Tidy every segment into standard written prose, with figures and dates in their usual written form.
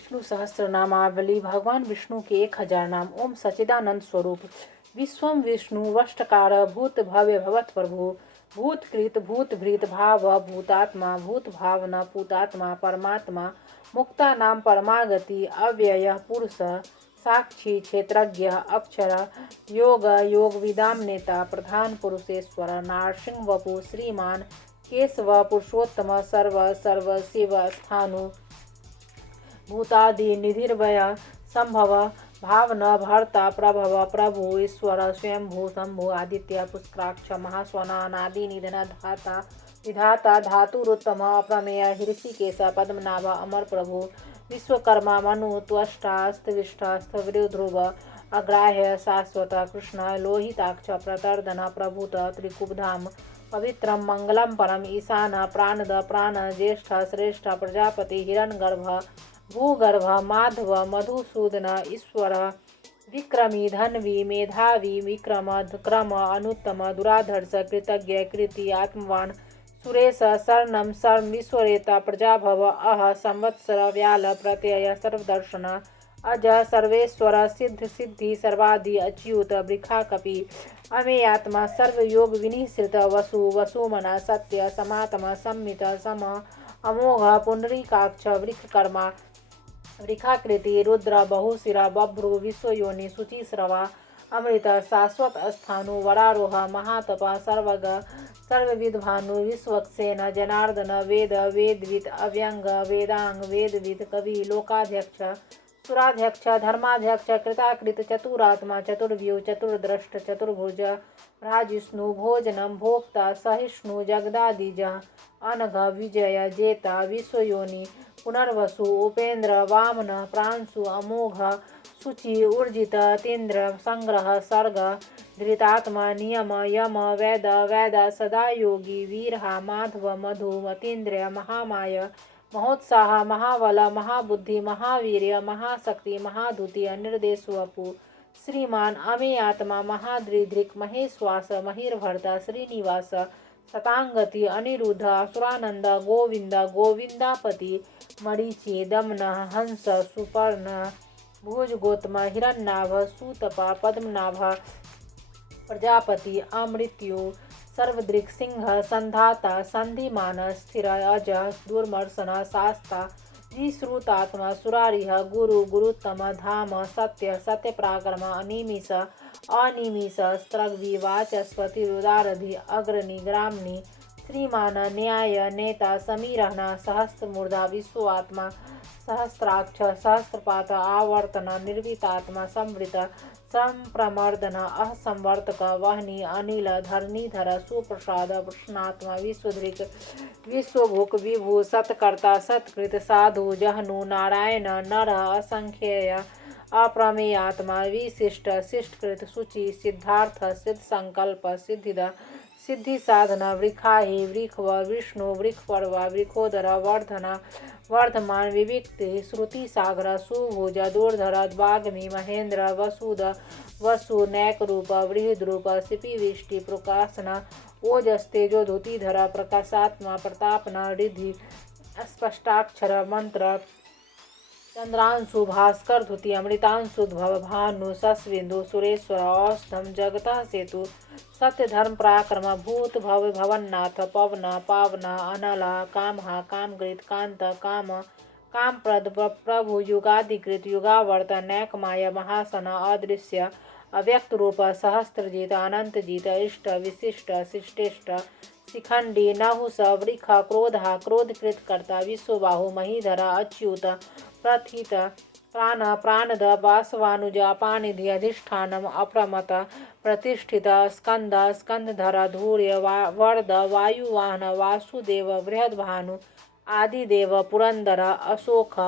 विष्णु सहस्त्र नामावली। भगवान विष्णु के 1000 नाम। ओम सच्चिदानंद स्वरूप। विश्वम विष्णु वष्टकार भूत भव्य भवत प्रभु। भूतकृत भूतभृत भाव भूतात्मा भूत भावना पूतात्मा परमात्मा मुक्ता नाम परमागति अव्यय पुरुष साक्षी क्षेत्रज्ञ अक्षर योग योग विदाम नेता प्रधान पुरुषेश्वर नारसिंह वपु श्रीमान केशव पुरुषोत्तम सर्व सर्व शिव स्थानु भूतादि निधिर्भय संभव भावन भर्ता प्रभव प्रभु ईश्वर स्वयंभू शंभु आदित्य पुष्कराक्ष महास्वनादि निधन धाता विधाता धातुरुत्तम अप्रमेय हृषिकेश पद्मनाभ अमर प्रभु विश्वकर्मा मनु त्वष्टा अस्तविष्ट स्थविध्रुव अग्राह्य शाश्वत कृष्ण लोहिताक्ष प्रतर्दन प्रभूत त्रिकुबधाम पवित्रम मंगलम परम ईशान प्राणद प्राण ज्येष्ठ श्रेष्ठ प्रजापति हिरण्यगर्भ भूगर्भ माधव मधुसूदन ईश्वर विक्रमी धन्वी मेधावी विक्रम क्रम अनुत्तम दुराधर्ष कृतज्ञ कृति आत्मवान सुरेश शरणम शर्म विश्वरेता प्रजाभव अह संवत्सर व्याल प्रत्यय सर्वदर्शन अज सर्वेश्वर सिद्ध सिद्धि सर्वादि अच्युत वृखा कपि अमेयात्मा सर्वयोग विनिश्रित वसु वसुमना सत्य समातम सम्मित सम अमोघ पुंडरीकाक्ष वृक्षकर्मा वृखाकृति रुद्र बहुशिरा बभ्रु विश्वयोनि शुचिश्रवा अमृत शाश्वत स्थानु वरारोह महातप सर्वग सर्वविद्भानु विश्वक्सेन जनार्दन वेद वेदविद अव्यंग वेदांग वेदविद कवि लोकाध्यक्ष सुराध्यक्ष धर्माध्यक्ष कृताकृत चतुरात्मा चतुर्व्यू चतुर्द्रष्ट चतुर्भुज भ्राजिष्णु भोजनम भोक्ता सहिष्णु जगदादिज अनघ विजय जेता विश्वयोनि पुनर्वसु उपेन्द्र वामन प्रांशु अमोघ शुचि ऊर्जित तीन्द्र संग्रह सर्ग धृतात्मा नियम यम वेद वेद सदा योगी वीरहा माधव मधु मतीन्द्र महामाय महोत्साह महाबल महाबुद्धि महावीर्य महाशक्ति महाधुति निर्देशवपु श्रीमान अमेयात्मा महाद्रिधृक् महेश्वास महिर्भर्ता श्रीनिवास शतांगति अनिरुद्ध असुरानंद गोविंद गोविंदापति मरीचि दमन हंस सुपर्ण भुज गौतम हिरण्यनाभ सुतपा पद्मनाभ प्रजापति अमृत्यु सर्वदृक् सिंह संधाता संधिमान स्थिर अज दुर्मर्शन शास्ता विश्रुतात्मा सुरारिह गुरु गुरुत्तम धाम सत्य सत्य पराक्रम अनिमिष अनिमिष स्त्रग्वी वाचस्पति उदारधि अग्रणी ग्रामणी श्रीमान न्याय नेता समीरहना सहस्रमूर्धा विश्वात्मा सहस्राक्ष सहस्रपात आवर्तन निर्वितात्मा संवृत संप्रमर्दन असंवर्तक वहनी अनिल धरणीधर सुप्रसाद प्रश्नात्मा विश्वधृक विश्वभुक विभु सत्कर्ता सत्कृत साधु जहनु नारायण नर असंख्येय अप्रमेयात्मा विशिष्ट शिष्टकृत शुचि सिद्धार्थ सिद्ध संकल्प सिद्धिद सिद्धि साधन वृखाहि वृखव विष्णु वृखपर्व वृखोदर वर्धन वर्धमान विविक्ति श्रुति सागर सुभुज दुर्धर वाग्मी महेंद्र वसुद वसु नैक रूप वृहद्रूप शिपिविष्टि प्रकाशन ओजस्तेजो धुतिधर प्रकाशात्मा प्रतापना रिद्धि स्पष्टाक्षर मंत्र चंद्रांशु भास्कर धुति अमृतांशुद्भव भानु सस्विंदु सुरेश्वर औषधम जगतः सेतु सत्य धर्म पराक्रम भूत भव भवन्नाथ पवन पावन अनला कामहा कामकृत कांत काम कामप्रद प्रभु युगाधिकृत युगावर्त नैकमाय महासन अदृश्य अव्यक्त रूप सहस्त्रजित अनंतजित इष्ट विशिष्ट शिष्टेष्ट शिखंडी नहुस वृख क्रोधा क्रोधकृत कर्ता विश्वबाहु महीधर अच्युत प्रथित प्राण प्राणद वासवानुज अपानिधि अधिष्ठानम अप्रमत प्रतिष्ठित स्कंद स्कंधधर धूर्य वर्द वायुवाहन वासुदेव बृहद्भानु आदिदेव पुरंदर अशोक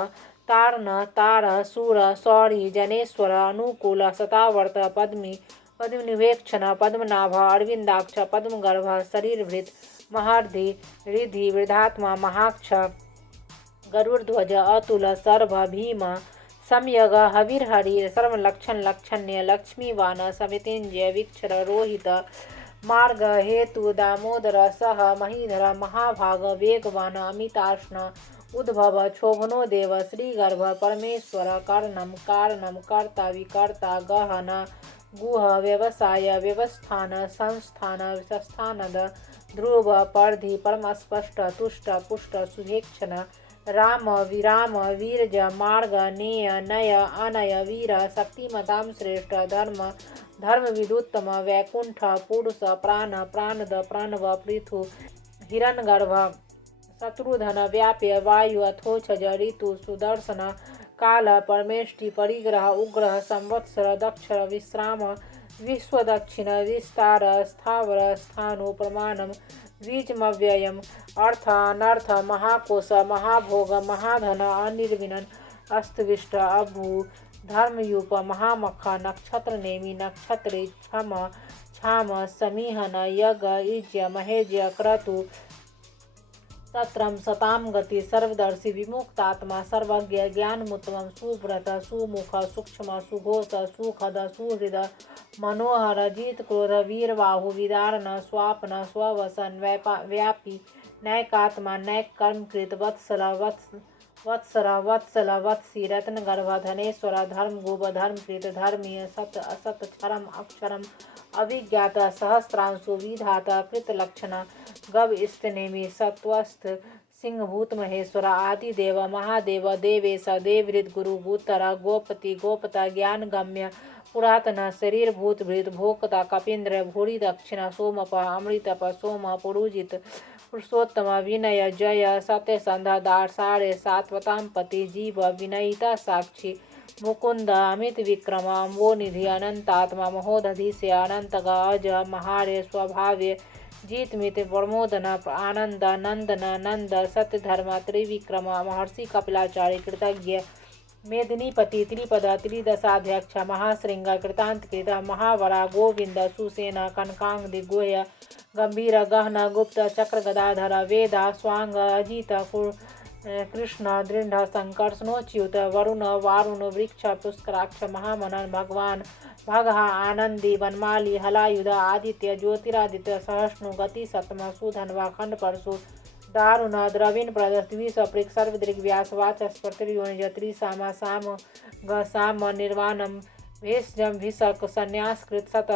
तारण तार सूर सौरी जनेश्वर अनुकूल शतावर्त पद्मी पद्मनिवेक्षण पद्मनाभ अरविंदाक्ष पद्मगर्भ शरीरभृत महर्धि रिधि वृद्धात्मा महाक्ष गरुड़ध्वज अतुल सर्भ भीम सम्यग हविर्हरि सर्वलक्षण लक्षण्य लक्ष्मीवान समितेंजय विक्षर रोहित मार्ग हेतु दामोदर सह महीधर महाभाग वेगवान अमिताष्ण उद्भव क्षोभनो देव श्रीगर्भ परमेश्वर कर्णम कारणम कर्ता विकर्ता गहन गुह व्यवसाय व्यवस्थान संस्थान स्थानद ध्रुव परधि परमस्पष्ट तुष्ट पुष्ट सुभेक्षण राम विराम वीरज मार्ग नेय नय अनय वीर शक्तिमतां श्रेष्ठ धर्म धर्म विदुत्तम वैकुंठ पुरुष प्राण प्राणद प्रणव पृथु हिरण्यगर्भ शत्रुधन व्याप्य वायु अथोक्षज ऋतु सुदर्शन काल परमेष्टि परिग्रह उग्रह संवत्सर दक्षर विश्राम विश्वदक्षिण विस्तार स्थावर स्थानु प्रमाणम बीजमव्ययम अर्थ अनर्थ महाकोश महाभोग महाधन अनिर्विनन अस्तविष्ट अभू धर्मयूप महामख नक्षत्र नेमि नक्षत्रे क्षम क्षाम समीहन यग इज्य महेज्य क्रतु तत्रम सताम गति सर्वदर्शी विमुक्तात्मा सर्वज्ञ ज्ञानमुत्तम सुव्रत सुमुख सूक्ष्म सुघोष सुखद सुहृद मनोहर जीत क्रोध वीरबाहु विदारण स्वापन स्ववसन व्यापी नैकात्मा नैक कर्मकृत वत्सल वत्सी रत्नगर्भ धनेश्वर धर्मगुभ धर्मकृत धर्मीय सत असत क्षरम अक्षरम अभिज्ञात सहस्रांशु विधाता कृतलक्षण गव स्तनेमि सत्वस्थ सिंहभूत महेश्वर आदिदेव महादेव देवेश देवृत गुरु भूतरा गोपति गोपता ज्ञानगम्य पुरातन शरीर भूत भृत भोक्ता कपीन्द्र भूरि दक्षिण सोमप अमृतप सोम पुरुजित पुरुषोत्तम विनय जय सत्यसंध दासारे सात्वतां पति जीव विनयिता साक्षी मुकुंद अमित विक्रम अम्बोनिधि अनंतात्मा महोदधि अनंत अज महारे स्वभाव्य जीतमित प्रमोदन आनंद नंदन नंद सत्यधर्म त्रिविक्रम महर्षि कपिलाचार्य कृतज्ञ मेदिनीपति त्रिपद त्रिदशाध्यक्ष महाशृंग कृतांतकृत महावरा गोविंद सुसेन कनकांग गुह्य गंभीर गहन गुप्त चक्र गदाधर वेदा स्वांग अजित कृष्ण दृढ़ संकर्षणोच्युत वरुण वारुण वृक्ष पुष्कराक्ष महामनन भगवान भगहा आनंदी वनमाली हलायुध आदित्य ज्योतिरादित्य सहस्नु गति सतम सुधन्वा खंड परशु दारुण द्रविण प्रद द्विष पृक् सर्वदृग् व्यास वाचस्पतिर्योनिज त्रिसामा साम ग साम निर्वाणम भेषजम भिषक संन्यासकृत सत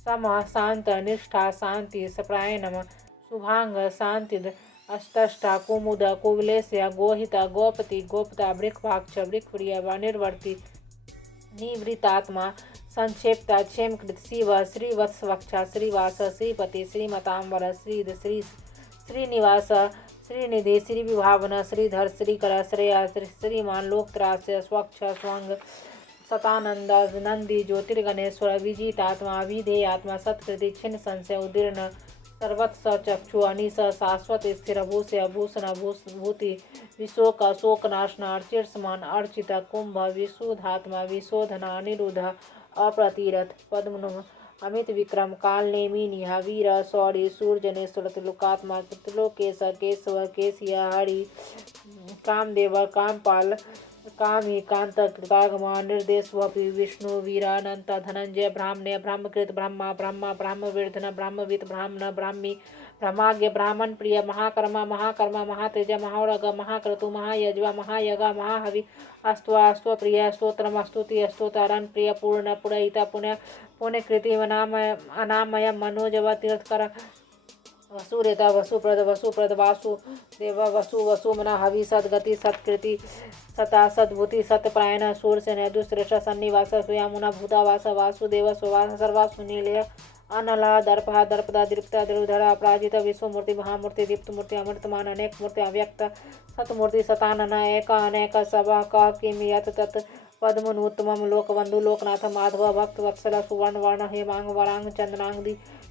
समः शांत निष्ठा शांति सप्रायणम शुभांग शांति अष्टष्टा कुमुद कुवलेस्य गोहिता गोपति गोपता वृक्पाक्ष वृक्प्रिय निर्वर्ति निवृतात्मा संक्षेपता क्षेमकृत शिव श्रीवत्सवक्षा श्रीवास श्रीपति श्रीमतांबर श्रीद श्रीनिवास श्रीनिधि श्रीविभावन श्रीधर श्रीकर श्रेया श्रीमान लोकत्रास्य स्वच्छ स्वंग सतानंद नंदी ज्योतिर्गणेश्वर विजितात्मा विधेयात्मा सत्कृति छिन्न संशय उदीर्ण सर्वत्स चक्षु अनिश शाश्वत स्थिर भूष्य भूषण भूति विशोक शोकनाशन अर्चित समान अर्चित कुंभ विशुद्धात्मा विशोधन अनिरुद्ध अप्रतिरथ पद्मनुम अमित विक्रम कालनेमि निहा वीर शौरी सूर्यजनेश्वर त्रिलोकात्मा त्रिलोकेश केशव केशिया हरि कामदेव कामपाल कामी कांत कृतागमा निर्देशवपि विष्णु वीरानंत धनंजय ब्राह्मण्य ब्रह्मकृत ब्रह्मा ब्रह्मा ब्राह्मवीर्धन ब्राह्मविद ब्राह्मण ब्राह्मी ब्रह्माज्ञ ब्राह्मण प्रिय महाकर्मा महाकर्मा महातेज महारग महाक्रतु महायज्वा महायगा महाहवि अस्त्वा अस्त्व प्रिय स्तोत्रम स्तुति स्तोतारन प्रिय पूर्ण पुरहिता पुण्य पुण्यकृति अनामय मनोजव तीर्थकर वसुरेता वसुप्रद वसुप्रद वासु देव वसु वसुमना हवि सद्गति सत्कृति सता सद्भूति सत्यप्रायण सूर्यसेन दुश्रेष्ठ सन्निवास सुयामुना भूतावास वासुदेव स्ववास सर्वासु नीलय अनला दर्पहा दर्पदा दीप्ता द्रुधर अपराजित विश्वमूर्ति महामूर्ति दीप्तमूर्ति अमृतमान अनेक मूर्ति अव्यक्त सतमूर्ति सतानन एक अनेक सभा कह किम यत तत् पद्मनोत्तमं लोकबंधु लोकनाथ माधव भक्त वत्सल सुवर्ण वर्ण हेमांग वरांग चंद्रांग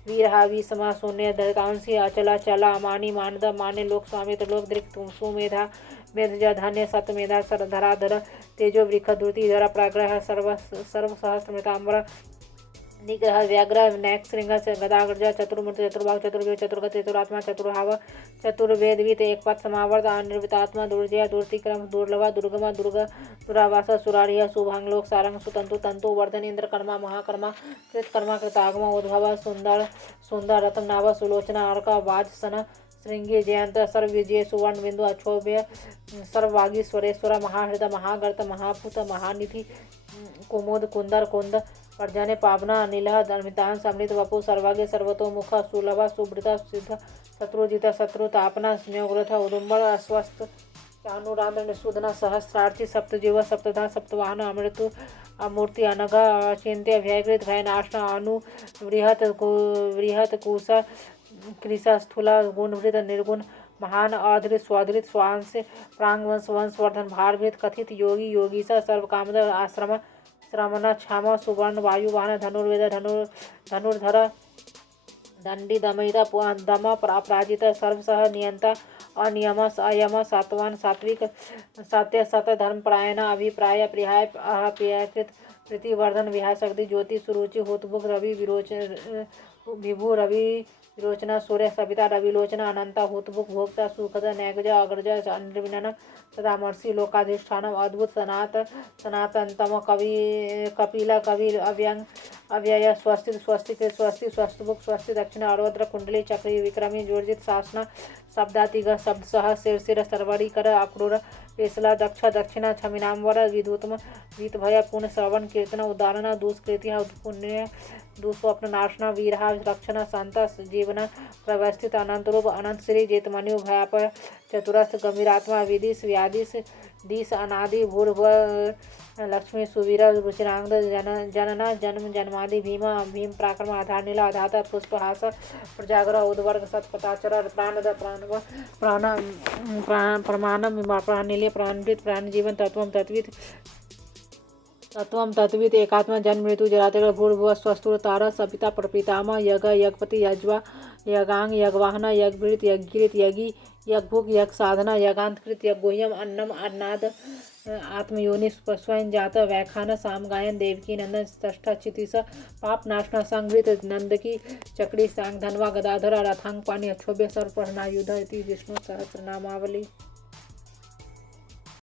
वीरहा विषमा शून्य दत्तांशी अचला चला मानी मानद मान्य लोक स्वामी लोक दृक् सुमेधा मेधज धान्य सतमेधा सरधराधर तेजो वृख द्रुतिधर प्राग्रह सर्व सहस्रमृतांबर निग्रह व्याग्रह नैक श्रृंग गदाग्रज चतुर्मूर्ति चतुर्भाग चतुर्वेद चतुर्गत चतुरात्मा चतुर्भाव चतुर्वेदवित एकपथ समावर्त अनिर्वृतात्मा दुर्जय दुर्तिक्रम दुर्लभ दुर्गम दुर्ग दुरावास सुरारिय शुभांगलोक सारंग सुतंतु तंतु वर्धन इंद्र कर्मा महाकर्मा कृतकर्मा कृतागम उद्भव सुंदर सुंदर रत्नाभ सुलोचना अर्क वाजसन श्रृंगी जयंत सर्वविजय सुवर्ण बिंदु अक्षोभ्य सर्ववागीश्वरेश्वर महाहृद महागर्त महाभूत महानिधि कुमुद कुंदर कुंद पर्जन्य पावना नीलह धर्मितान समृत वपु सर्वाग्य सर्वतोमुख सुलभ सुभृत सिद्ध शत्रुजित शत्रुतापना स्नेहग्रथ उदुम्बर अस्वस्थ चानुरांद्र निषूदना सहस्रार्थी सप्तजीव सप्तधा सप्तवाहन अमृतु अमूर्ति अनघ अचिंत्य भयकृत भयनाशना अनु बृहत कुश कृषा स्थूला गुणवृत निर्गुण महान अधृत स्वाधृत स्वांश प्रांगवंश वंशवर्धन भारभृत कथित योगी योगीसा सर्वकामद आश्रम श्रमण क्षम सुवर्ण वायुवाहन धनुर्वेद धनुर्धर दंडी दमयिता दम अपराजित सर्वसह नियंता अनियम अयम सात्वान सात्विक सत्य सत धर्मपरायण अभिप्राय प्रियाय अप्रियकृत प्रीतिवर्धन विहाशक्ति ज्योति सुरुचि हुतभुक रवि विभु रवि विरोचना सूर्य सविता रविलोचना अनंता हुतभुक भोक्ता सुखद नैगज अग्रज निर्विनन सदामर्षि लोकाधिष्ठानम अद्भुत सनातनतम कपिला कवि अव्यंग अव्यय स्वस्ति स्वस्तिक स्वस्ति स्वस्तुभुक स्वस्ति दक्षिण अर्वद्र कुंडली चक्री विक्रमी जोर्जित शासन शब्दातिग शब्द सह शिर सरवरी कर अक्रूर पेसला दक्ष दक्षिण छमिनाम्बर विधुतम वीतभय पुण्य श्रवण कीर्तन उदाहरण दुष्कृति पुण्य दुस्वप्न नाशना वीरहा रक्षण संत जीवन प्रवस्थित अनंत रूप अनंत श्री जेतमनु भयापय चतुरस्थ गंभीरात्मा विदिश व्यादिश दिश अनादि भूर्भ लक्ष्मी सुवीर रुचिरांग जनना जन्म जन्मादि भीम पराक्रम आधार नीला आधाता पुष्पहास प्रजागर उद्वर्ग सत्पताचर प्राणद प्रमाणम प्राणिल्य प्राणवृत प्राण जीवन तत्वम तत्वित एकात्मा जन्म मृत्यु जरातेर भूर्भुव स्वस्तुर तारा सपिता प्रपितामह यग यज्ञपति यज्वा यगांग यज्वाहन यज्ञभृत यज्ञित यज्ञी यज्ञभुक यज्ञ साधना यज्ञांतकृत यज्ञोह्यम अन्नम अन्नाद आत्मयोनि स्वयं जात व्याख्यान सामगायन देवकी नंदन ष्ठ चितिस पाप नाशना संगृत नंदकी चक्री सांग धनवा गदाधर रथांग पाणी अक्षोभ्य सर्व युद्ध इति विष्णु सहस्रनामावली।